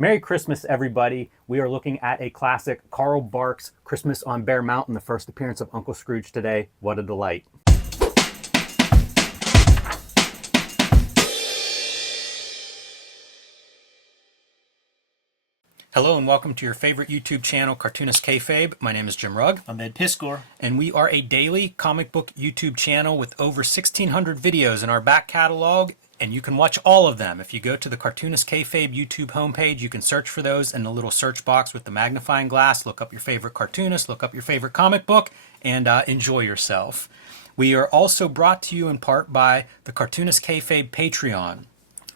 Merry Christmas, everybody. We are looking at a classic, Carl Barks' Christmas on Bear Mountain, the first appearance of Uncle Scrooge today. What a delight. Hello and welcome to your favorite YouTube channel, Cartoonist Kayfabe. My name is Jim Rugg. I'm Ed Piskor. And we are a daily comic book YouTube channel with over 1,600 videos in our back catalog, and you can watch all of them. If you go to the Cartoonist Kayfabe YouTube homepage, you can search for those in the little search box with the magnifying glass. Look up your favorite cartoonist, look up your favorite comic book, and enjoy yourself. We are also brought to you in part by the Cartoonist Kayfabe Patreon.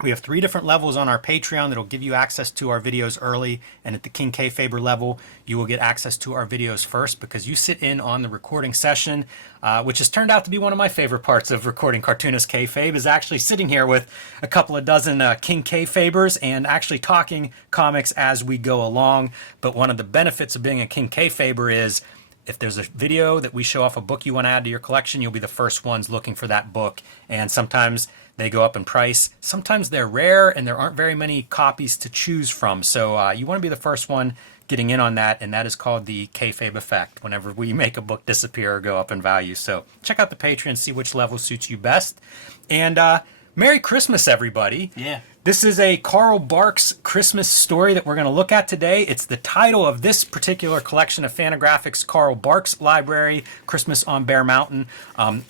We have 3 different levels on our Patreon that'll give you access to our videos early, and at the King Kayfaber level, you will get access to our videos first because you sit in on the recording session, which has turned out to be one of my favorite parts of recording Cartoonist Kayfabe, is actually sitting here with a couple of dozen King Kayfabers and actually talking comics as we go along. But one of the benefits of being a King Kayfaber is if there's a video that we show off a book you want to add to your collection, you'll be the first ones looking for that book. And sometimes they go up in price. Sometimes they're rare and there aren't very many copies to choose from. So you want to be the first one getting in on that, and that is called the Kayfabe effect whenever we make a book disappear or go up in value. So check out the Patreon, see which level suits you best. And Merry Christmas, everybody. Yeah. This is a Carl Barks Christmas story that we're going to look at today. It's the title of this particular collection of Fantagraphics Carl Barks Library, Christmas on Bear Mountain.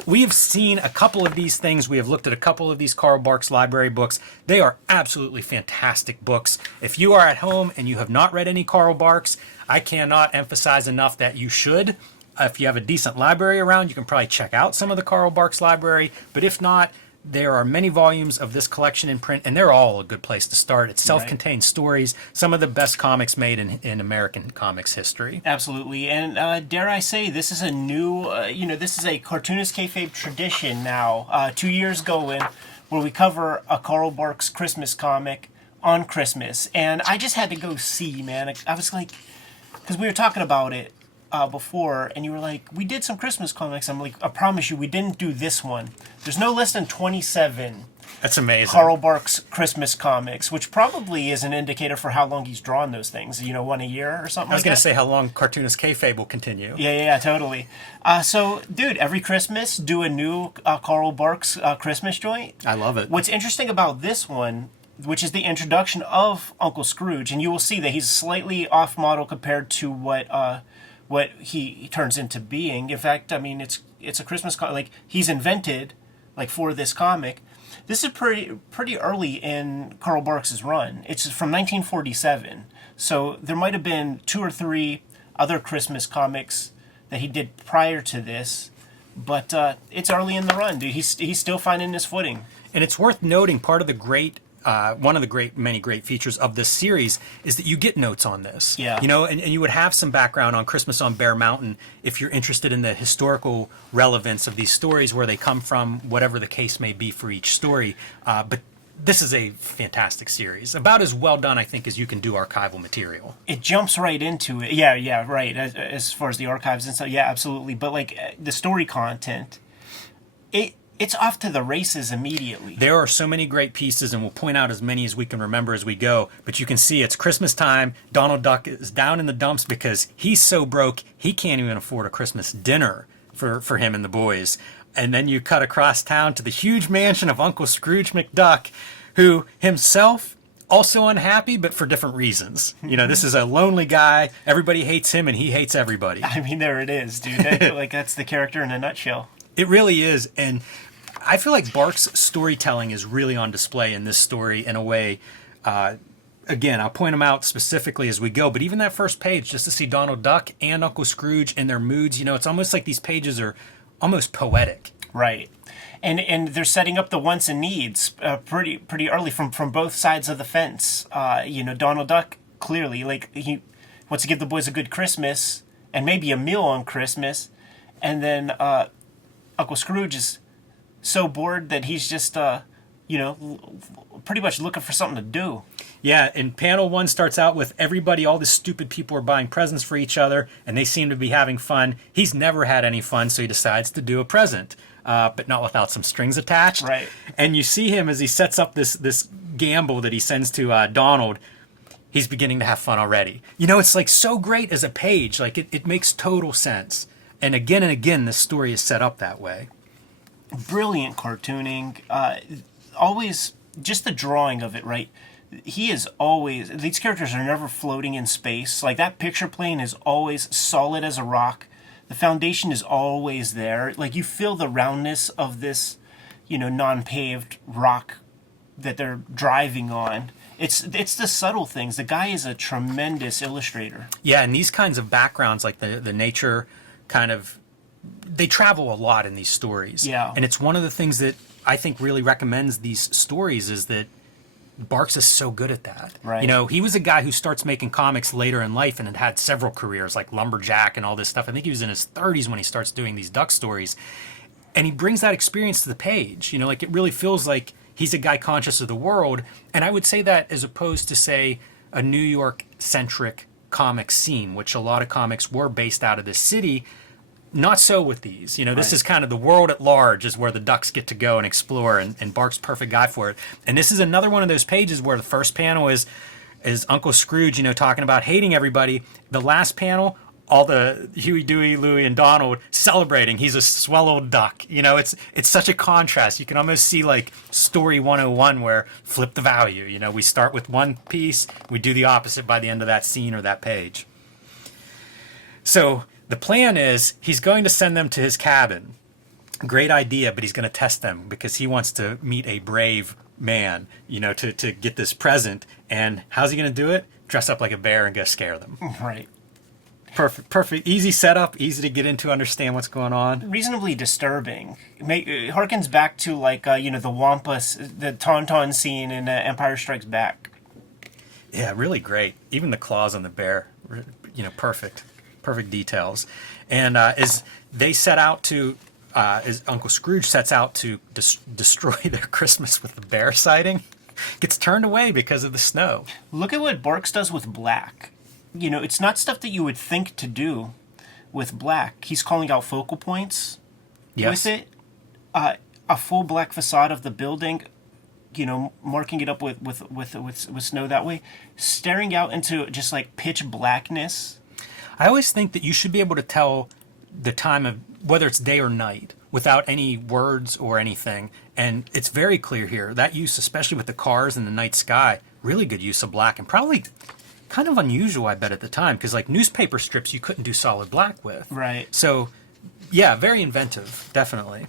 We have seen a couple of these things. We have looked at a couple of these Carl Barks library books. They are absolutely fantastic books. If you are at home and you have not read any Carl Barks, I cannot emphasize enough that you should. If you have a decent library around, you can probably check out some of the Carl Barks library. But if not, there are many volumes of this collection in print, and they're all a good place to start. It's self-contained stories, some of the best comics made in American comics history. Absolutely. And dare I say, this is a new, this is a Cartoonist Kayfabe tradition now. 2 years going, where we cover a Carl Barks Christmas comic on Christmas. And I just had to go see, man. I was like, because we were talking about it before, and you were like, we did some Christmas comics. I'm like, I promise you, we didn't do this one. There's no less than 27 That's amazing. Carl Barks Christmas comics, which probably is an indicator for how long he's drawn those things. One a year or something like that. I was going to say how long Cartoonist Kayfabe will continue. Yeah, totally. So, dude, every Christmas, do a new Carl Barks Christmas joint. I love it. What's interesting about this one, which is the introduction of Uncle Scrooge, and you will see that he's slightly off model compared to what he turns into being. In fact, I mean, it's a Christmas like he's invented like for this comic. This is pretty early in Carl Barks's run. It's from 1947, so there might have been 2 or 3 other Christmas comics that he did prior to this, but it's early in the run, dude. He's still finding his footing. And it's worth noting, part of the great one of the many great features of this series is that you get notes on this. Yeah. And you would have some background on Christmas on Bear Mountain if you're interested in the historical relevance of these stories, where they come from, whatever the case may be for each story. But this is a fantastic series. About as well done, I think, as you can do archival material. It jumps right into it. Yeah, right. As far as the archives and stuff, yeah, absolutely. But like the story content, it's off to the races immediately. There are so many great pieces, and we'll point out as many as we can remember as we go. But you can see it's Christmas time. Donald Duck is down in the dumps because he's so broke he can't even afford a Christmas dinner for him and the boys. And then you cut across town to the huge mansion of Uncle Scrooge McDuck, who himself also unhappy, but for different reasons. This is a lonely guy. Everybody hates him, and he hates everybody. I mean, there it is, dude. That's the character in a nutshell. It really is, and I feel like Barks' storytelling is really on display in this story in a way. Again, I'll point them out specifically as we go, but even that first page, just to see Donald Duck and Uncle Scrooge in their moods, it's almost like these pages are almost poetic. Right. And they're setting up the wants and needs pretty early from both sides of the fence. Donald Duck, clearly, like, he wants to give the boys a good Christmas and maybe a meal on Christmas, and then Uncle Scrooge is so bored that he's just, pretty much looking for something to do. Yeah, and panel 1 starts out with everybody, all the stupid people are buying presents for each other, and they seem to be having fun. He's never had any fun, so he decides to do a present, but not without some strings attached. Right. And you see him as he sets up this gamble that he sends to Donald. he's beginning to have fun already. You know, it's like so great as a page. Like it makes total sense. And again, this story is set up that way. Brilliant cartooning. Always just the drawing of it, right? He is always, these characters are never floating in space. Like that picture plane is always solid as a rock. The foundation is always there. Like you feel the roundness of this, you know, non-paved rock that they're driving on. It's the subtle things. The guy is a tremendous illustrator. Yeah, and these kinds of backgrounds, like the nature kind of, they travel a lot in these stories. Yeah. And it's one of the things that I think really recommends these stories is that Barks is so good at that. Right. You know, he was a guy who starts making comics later in life and had several careers like Lumberjack and all this stuff. I think he was in his 30s when he starts doing these duck stories. And he brings that experience to the page. You know, like it really feels like he's a guy conscious of the world. And I would say that as opposed to, say, a New York-centric comic scene, which a lot of comics were based out of this city. Not so with these. You know, this is kind of the world at large is where the ducks get to go and explore, and Bark's perfect guy for it. And this is another one of those pages where the first panel is Uncle Scrooge, you know, talking about hating everybody. The last panel, all the Huey, Dewey, Louie, and Donald celebrating. He's a swell old duck. You know, it's such a contrast. You can almost see like Story 101 where flip the value. You know, we start with one piece, we do the opposite by the end of that scene or that page. So the plan is he's going to send them to his cabin. Great idea, but he's going to test them because he wants to meet a brave man, you know, to get this present. And how's he going to do it? Dress up like a bear and go scare them. Right. Perfect. Easy setup, easy to get into, understand what's going on. Reasonably disturbing. Harkens back to like, you know, the Wampus, the Tauntaun scene in Empire Strikes Back. Yeah, really great. Even the claws on the bear, you know, perfect details. And as they set out to, as Uncle Scrooge sets out to destroy their Christmas with the bear sighting, gets turned away because of the snow. Look at what Barks does with black. You know, it's not stuff that you would think to do with black. He's calling out focal points with it. A full black facade of the building, you know, marking it up with snow that way. Staring out into just like pitch blackness. I always think that you should be able to tell the time of whether it's day or night without any words or anything. And it's very clear here. That use, especially with the cars and the night sky, really good use of black and probably kind of unusual, I bet, at the time. Because like newspaper strips, you couldn't do solid black with. Right. So, yeah, very inventive, definitely.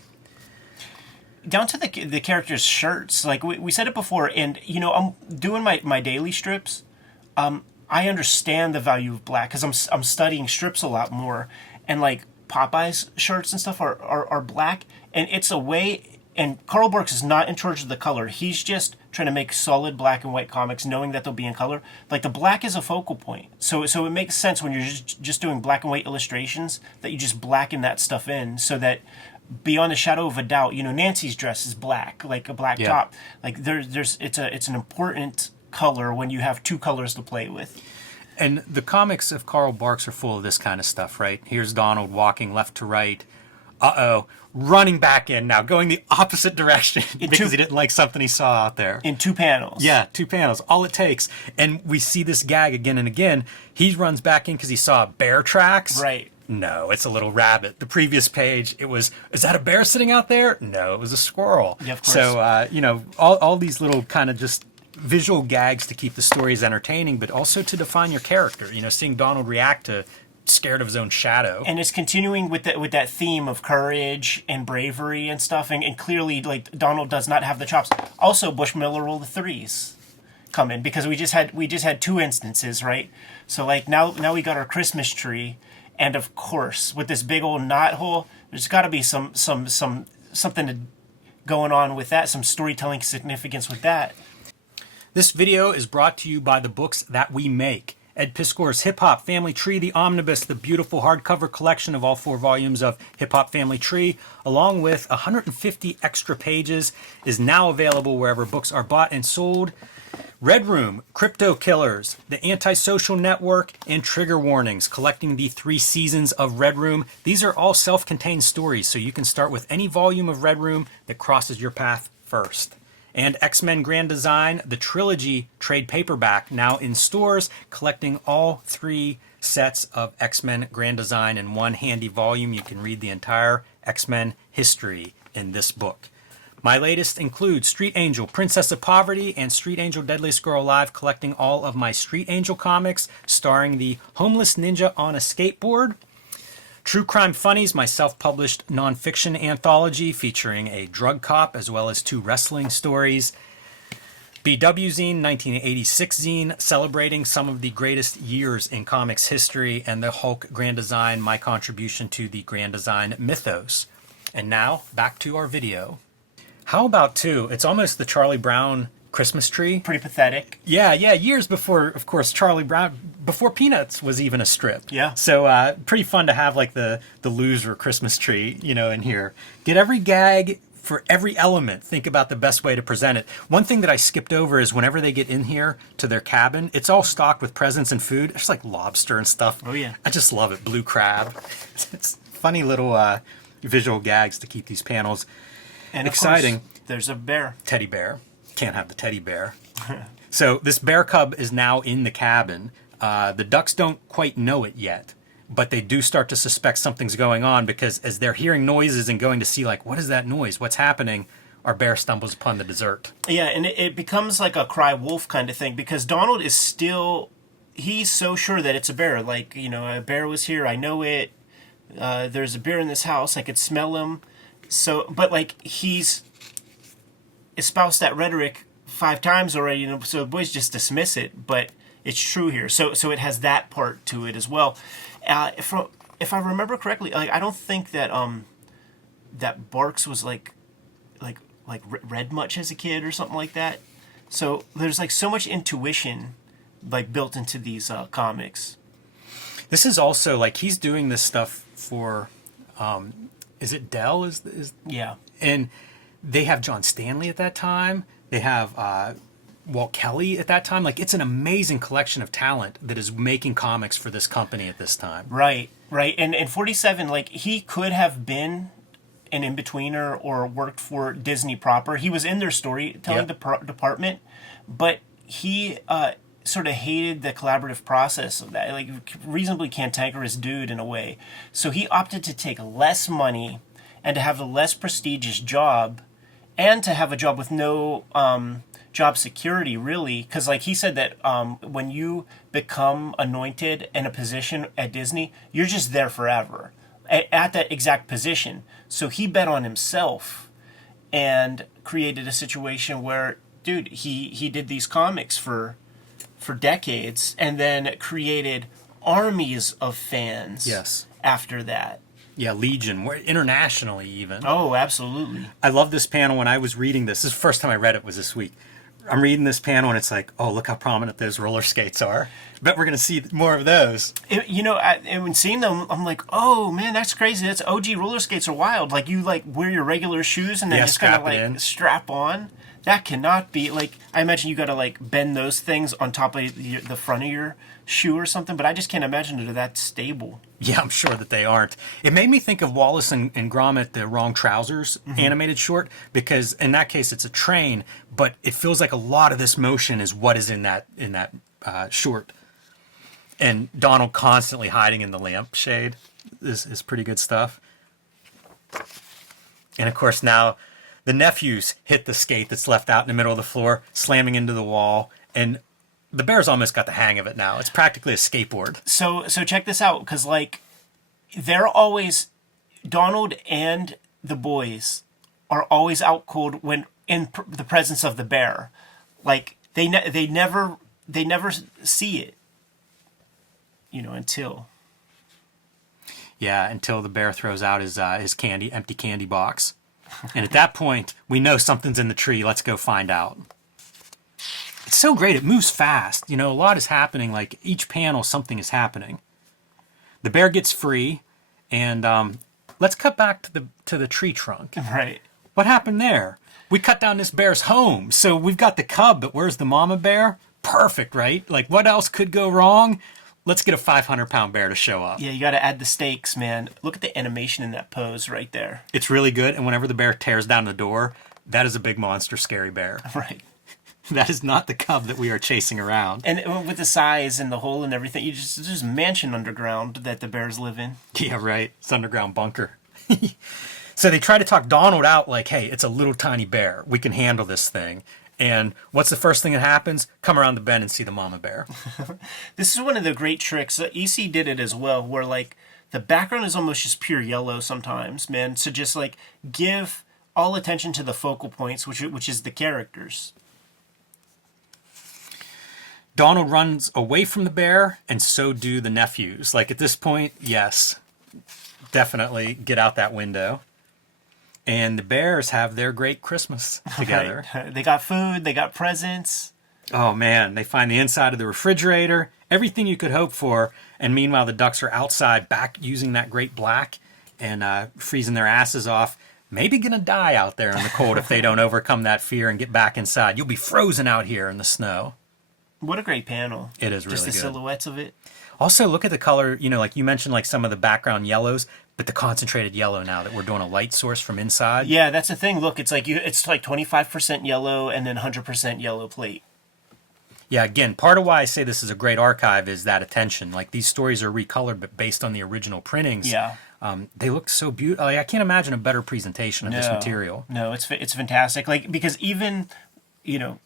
Down to the characters' shirts. Like we said it before, and, you know, I'm doing my daily strips. I understand the value of black because I'm studying strips a lot more, and like Popeye's shirts and stuff are black, and it's a way. And Carl Barks is not in charge of the color. He's just trying to make solid black and white comics, knowing that they'll be in color. Like the black is a focal point, so it makes sense when you're just doing black and white illustrations that you just blacken that stuff in, so that beyond a shadow of a doubt, you know, Nancy's dress is black, like a black top. Like it's an important color when you have two colors to play with. And the comics of Carl Barks are full of this kind of stuff, right? Here's Donald walking left to right. Running back in now, going the opposite direction because he didn't like something he saw out there. In 2 panels. Yeah, 2 panels. All it takes. And we see this gag again and again. He runs back in because he saw bear tracks. Right. No, it's a little rabbit. The previous page, it was, is that a bear sitting out there? No, it was a squirrel. Yeah, of course. So, you know, all these little kind of just visual gags to keep the stories entertaining, but also to define your character. You know, seeing Donald react to scared of his own shadow. And it's continuing with that theme of courage and bravery and stuff. And clearly, like, Donald does not have the chops. Also, Bushmiller roll the threes come in because we just had 2 instances, right? So like now we got our Christmas tree, and of course with this big old knot hole, there's got to be something going on with that, some storytelling significance with that. This video is brought to you by the books that we make. Ed Piskor's Hip Hop Family Tree, the Omnibus, the beautiful hardcover collection of all 4 volumes of Hip Hop Family Tree, along with 150 extra pages, is now available wherever books are bought and sold. Red Room, Crypto Killers, The Antisocial Network, and Trigger Warnings, collecting the 3 seasons of Red Room. These are all self-contained stories, so you can start with any volume of Red Room that crosses your path first. And X-Men Grand Design, the trilogy trade paperback, now in stores, collecting all 3 sets of X-Men Grand Design in one handy volume. You can read the entire X-Men history in this book. My latest includes Street Angel, Princess of Poverty, and Street Angel, Deadliest Girl Alive, collecting all of my Street Angel comics, starring the homeless ninja on a skateboard. True Crime Funnies, my self-published nonfiction anthology featuring a drug cop as well as 2 wrestling stories. BW Zine, 1986 zine, celebrating some of the greatest years in comics history, and the Hulk Grand Design, my contribution to the Grand Design mythos. And now, back to our video. How about, too, it's almost the Charlie Brown Christmas tree. Pretty pathetic. Yeah, years before, of course, Charlie Brown, before Peanuts was even a strip. Yeah. So pretty fun to have like the loser Christmas tree, in here. Get every gag for every element. Think about the best way to present it. One thing that I skipped over is whenever they get in here to their cabin, it's all stocked with presents and food. There's like lobster and stuff. Oh, yeah. I just love it. Blue crab. It's funny little visual gags to keep these panels And exciting. Of course, there's a bear. Teddy bear. Can't have the teddy bear. So this bear cub is now in the cabin. The ducks don't quite know it yet, but they do start to suspect something's going on, because as they're hearing noises and going to see, like, what is that noise? What's happening? Our bear stumbles upon the dessert. Yeah, and it becomes like a cry wolf kind of thing, because Donald is still, he's so sure that it's a bear. Like, a bear was here. I know it. There's a bear in this house. I could smell him. So, but like, he's espoused that rhetoric 5 times already, so the boys just dismiss it, but it's true here. So it has that part to it as well. If I remember correctly, like, I don't think that that Barks was like read much as a kid or something like that. So there's like so much intuition like built into these comics. This is also like he's doing this stuff for, is it Dell? Yeah. And they have John Stanley at that time. They have Walt Kelly at that time. Like, it's an amazing collection of talent that is making comics for this company at this time. Right. And in 47, like, he could have been an in-betweener or worked for Disney proper. He was in their storytelling department, but he sort of hated the collaborative process of that. Like, reasonably cantankerous dude in a way. So he opted to take less money and to have a less prestigious job, and to have a job with no job security, really. Because like he said that when you become anointed in a position at Disney, you're just there forever at that exact position. So he bet on himself and created a situation where, dude, he did these comics for decades, and then created armies of fans. Yes. After that. Yeah, Legion, internationally even. Oh, absolutely. I love this panel. When I was reading this is the first time I read it, was this week. I'm reading this panel and it's like, oh, look how prominent those roller skates are. Bet we're going to see more of those. And when seeing them, I'm like, oh man, that's crazy. That's OG roller skates are wild. Like, you like wear your regular shoes and then just kind of like strap on. That cannot be, like, I imagine you got to like bend those things on top of the front of your shoe or something, but I just can't imagine they're that stable. Yeah, I'm sure that they aren't. It made me think of Wallace and Gromit, the Wrong Trousers animated short, because in that case it's a train, but it feels like a lot of this motion is what is in that short. And Donald constantly hiding in the lampshade is pretty good stuff. And of course now the nephews hit the skate that's left out in the middle of the floor, slamming into the wall, and the bear's almost got the hang of it now. It's practically a skateboard. So check this out, because like they're always, Donald and the boys are always out cold when in the presence of the bear. Like they never see it, until. Yeah, until the bear throws out his empty candy box. And at that point, we know something's in the tree. Let's go find out. It's so great. It moves fast. A lot is happening. Like, each panel, something is happening. The bear gets free, and let's cut back to the tree trunk. Right. What happened there? We cut down this bear's home. So we've got the cub, but where's the mama bear? Perfect, right? Like, what else could go wrong? Let's get a 500-pound bear to show up. Yeah, you got to add the stakes, man. Look at the animation in that pose right there. It's really good, and whenever the bear tears down the door, that is a big monster scary bear. Right. That is not the cub that we are chasing around. And with the size and the hole and everything, there's a mansion underground that the bears live in. Yeah, right. It's an underground bunker. So they try to talk Donald out like, hey, it's a little tiny bear. We can handle this thing. And what's the first thing that happens? Come around the bend and see the mama bear. This is one of the great tricks. EC did it as well, where like the background is almost just pure yellow sometimes, man. So just like give all attention to the focal points, which is the characters. Donald runs away from the bear, and so do the nephews. Like at this point, yes, definitely get out that window. And the bears have their great Christmas together. Right. They got food, they got presents. Oh man, they find the inside of the refrigerator, everything you could hope for. And meanwhile, the ducks are outside back using that great black and freezing their asses off. Maybe gonna die out there in the cold if they don't overcome that fear and get back inside. You'll be frozen out here in the snow. What a great panel. It is really just the good. silhouettes of it. Also, look at the color, you know, like you mentioned, like some of the background yellows, but the concentrated yellow now that we're doing a light source from inside. Yeah, that's the thing. Look, it's like 25% yellow and then 100% yellow plate. Yeah, again, part of why I say this is a great archive is that attention. Like these stories are recolored, but based on the original printings. Yeah. They look so beautiful. Like, I can't imagine a better presentation of this material. No, it's fantastic. Like, because even, you know,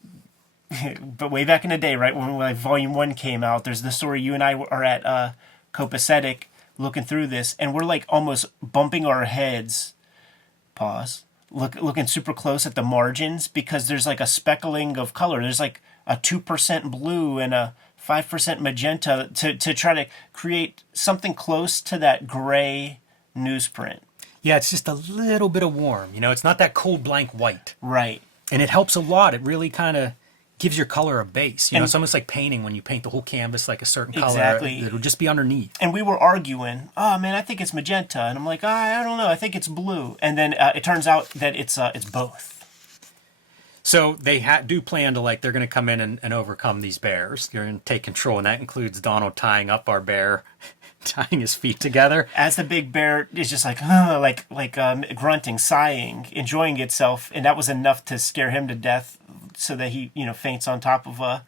but way back in the day, right, when like Volume 1 came out, there's the story you and I are at Copacetic looking through this, and we're like almost bumping our heads, looking super close at the margins, because there's like a speckling of color. There's like a 2% blue and a 5% magenta to try to create something close to that gray newsprint. Yeah, it's just a little bit of warm. You know, it's not that cold blank white. Right. And it helps a lot. It really kind of gives your color a base. You know, it's almost like painting when you paint the whole canvas like a certain color. Exactly. It'll just be underneath. And we were arguing, oh man, I think it's magenta. And I'm like, I don't know, I think it's blue. And then it turns out that it's both. So they do plan to, like, they're going to come in and overcome these bears. They're going to take control, and that includes Donald tying up our bear, tying his feet together. As the big bear is just like, grunting, sighing, enjoying itself. And that was enough to scare him to death so that he, faints on top of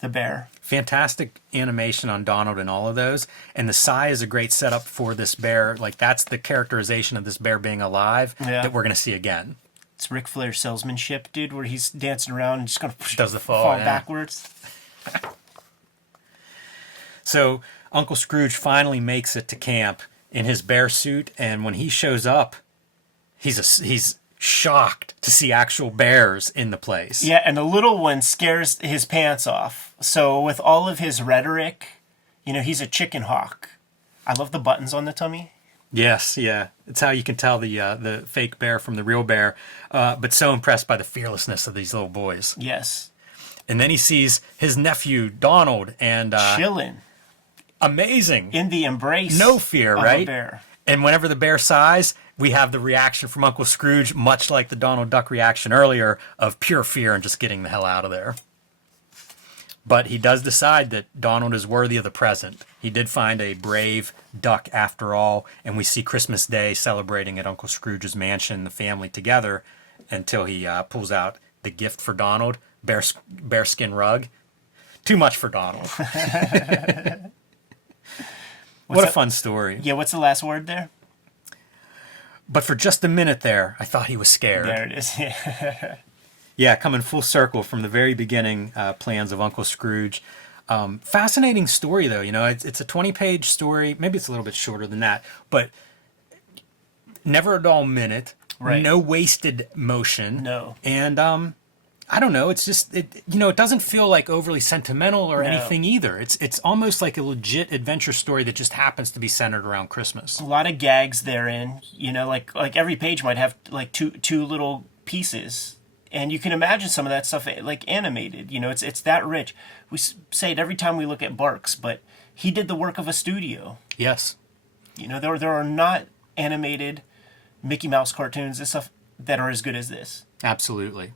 the bear. Fantastic animation on Donald and all of those. And the sigh is a great setup for this bear. Like, that's the characterization of this bear being alive that we're going to see again. It's Ric Flair salesmanship, dude, where he's dancing around and just going to does the fall backwards. So Uncle Scrooge finally makes it to camp in his bear suit, and when he shows up, he's shocked to see actual bears in the place. Yeah, and the little one scares his pants off. So with all of his rhetoric, he's a chicken hawk. I love the buttons on the tummy. Yes, yeah. It's how you can tell the fake bear from the real bear, but so impressed by the fearlessness of these little boys. Yes. And then he sees his nephew, Donald, and... chilling. Amazing. In the embrace. No fear, of right? A bear. And whenever the bear sighs, we have the reaction from Uncle Scrooge, much like the Donald Duck reaction earlier, of pure fear and just getting the hell out of there. But he does decide that Donald is worthy of the present. He did find a brave duck after all, and we see Christmas Day celebrating at Uncle Scrooge's mansion, the family together, until he pulls out the gift for Donald, bearskin rug. Too much for Donald. What a fun story. Yeah, what's the last word there? But for just a minute there, I thought he was scared. There it is. Yeah. Yeah, coming full circle from the very beginning plans of Uncle Scrooge. Fascinating story, though. It's a 20-page story. Maybe it's a little bit shorter than that. But never a dull minute. Right. No wasted motion. No. And I don't know. It's just, it doesn't feel like overly sentimental or anything either. It's almost like a legit adventure story that just happens to be centered around Christmas. A lot of gags therein. Like every page might have like two little pieces. And you can imagine some of that stuff like animated. It's that rich. We say it every time we look at Barks, but he did the work of a studio. Yes. There are not animated Mickey Mouse cartoons and stuff that are as good as this. Absolutely.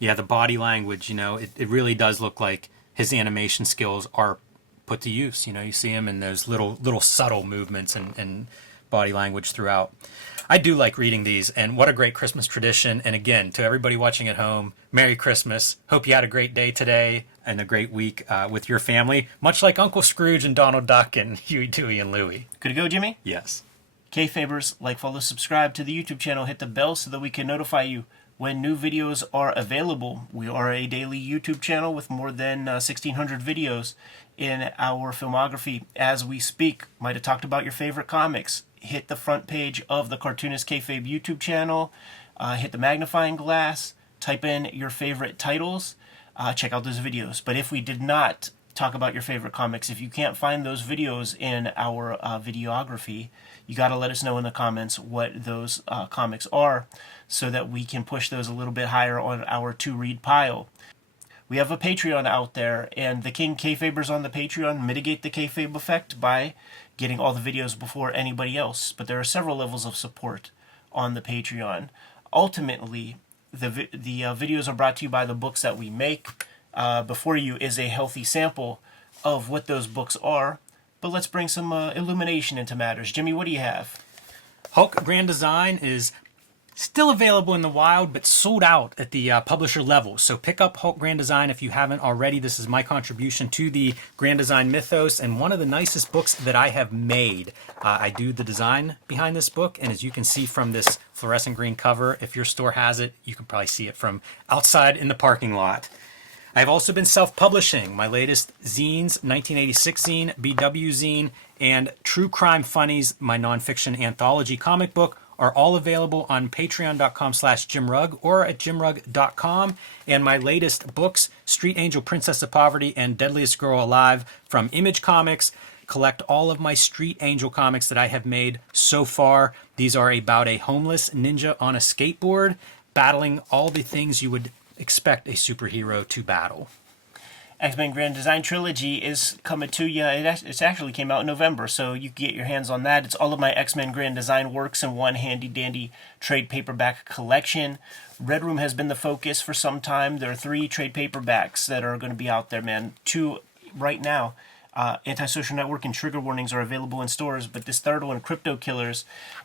Yeah, the body language, it really does look like his animation skills are put to use. You see him in those little subtle movements and body language throughout. I do like reading these, and what a great Christmas tradition. And again, to everybody watching at home, Merry Christmas. Hope you had a great day today and a great week with your family, much like Uncle Scrooge and Donald Duck and Huey, Dewey, and Louie. Good to go, Jimmy? Yes. Kayfabers, like, follow, subscribe to the YouTube channel, hit the bell so that we can notify you when new videos are available. We are a daily YouTube channel with more than 1,600 videos in our filmography as we speak. Might have talked about your favorite comics. Hit the front page of the Cartoonist Kayfabe YouTube channel, hit the magnifying glass, type in your favorite titles, check out those videos. But if we did not talk about your favorite comics, if you can't find those videos in our videography, you got to let us know in the comments what those comics are so that we can push those a little bit higher on our to-read pile. We have a Patreon out there, and the King Kayfabers on the Patreon mitigate the kayfabe effect by getting all the videos before anybody else. But there are several levels of support on the Patreon. Ultimately, the videos are brought to you by the books that we make. Before you is a healthy sample of what those books are. But let's bring some illumination into matters. Jimmy, what do you have? Hulk Grand Design is still available in the wild, but sold out at the publisher level. So pick up Hulk Grand Design if you haven't already. This is my contribution to the Grand Design mythos and one of the nicest books that I have made. I do the design behind this book, and as you can see from this fluorescent green cover, if your store has it, you can probably see it from outside in the parking lot. I've also been self-publishing. My latest zines, 1986 zine, BW zine, and True Crime Funnies, my nonfiction anthology comic book, are all available on patreon.com/JimRugg or at jimrugg.com. And my latest books, Street Angel, Princess of Poverty, and Deadliest Girl Alive from Image Comics. Collect all of my Street Angel comics that I have made so far. These are about a homeless ninja on a skateboard battling all the things you would expect a superhero to battle. X-Men Grand Design Trilogy is coming to you. It actually came out in November, so you can get your hands on that. It's all of my X-Men Grand Design works in one handy-dandy trade paperback collection. Red Room has been the focus for some time. There are 3 trade paperbacks that are going to be out there, man. 2 right now. Antisocial Network and Trigger Warnings are available in stores, but this third one, Crypto Killers,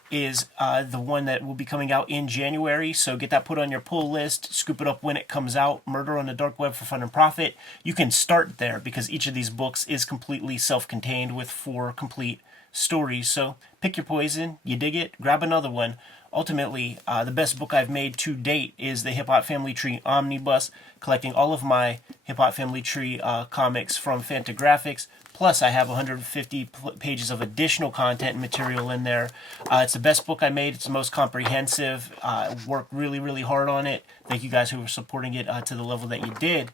is the one that will be coming out in January. So get that put on your pull list, scoop it up when it comes out. Murder on the Dark Web for Fun and Profit. You can start there because each of these books is completely self-contained with 4 complete stories. So pick your poison, you dig it, grab another one. Ultimately, the best book I've made to date is the Hip Hop Family Tree Omnibus, collecting all of my Hip Hop Family Tree comics from Fantagraphics. Plus, I have 150 pages of additional content and material in there. It's the best book I made. It's the most comprehensive. I worked really, really hard on it. Thank you guys who were supporting it to the level that you did.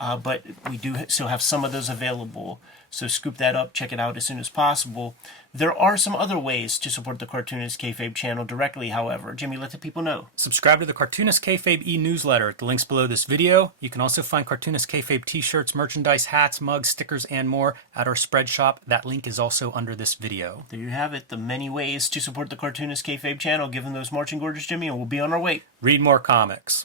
But we do still have some of those available. So scoop that up, check it out as soon as possible. There are some other ways to support the Cartoonist Kayfabe channel directly, however. Jimmy, let the people know. Subscribe to the Cartoonist Kayfabe e-newsletter at the links below this video. You can also find Cartoonist Kayfabe t-shirts, merchandise, hats, mugs, stickers, and more at our spread shop. That link is also under this video. There you have it, the many ways to support the Cartoonist Kayfabe channel. Give them those marching orders, Jimmy, and we'll be on our way. Read more comics.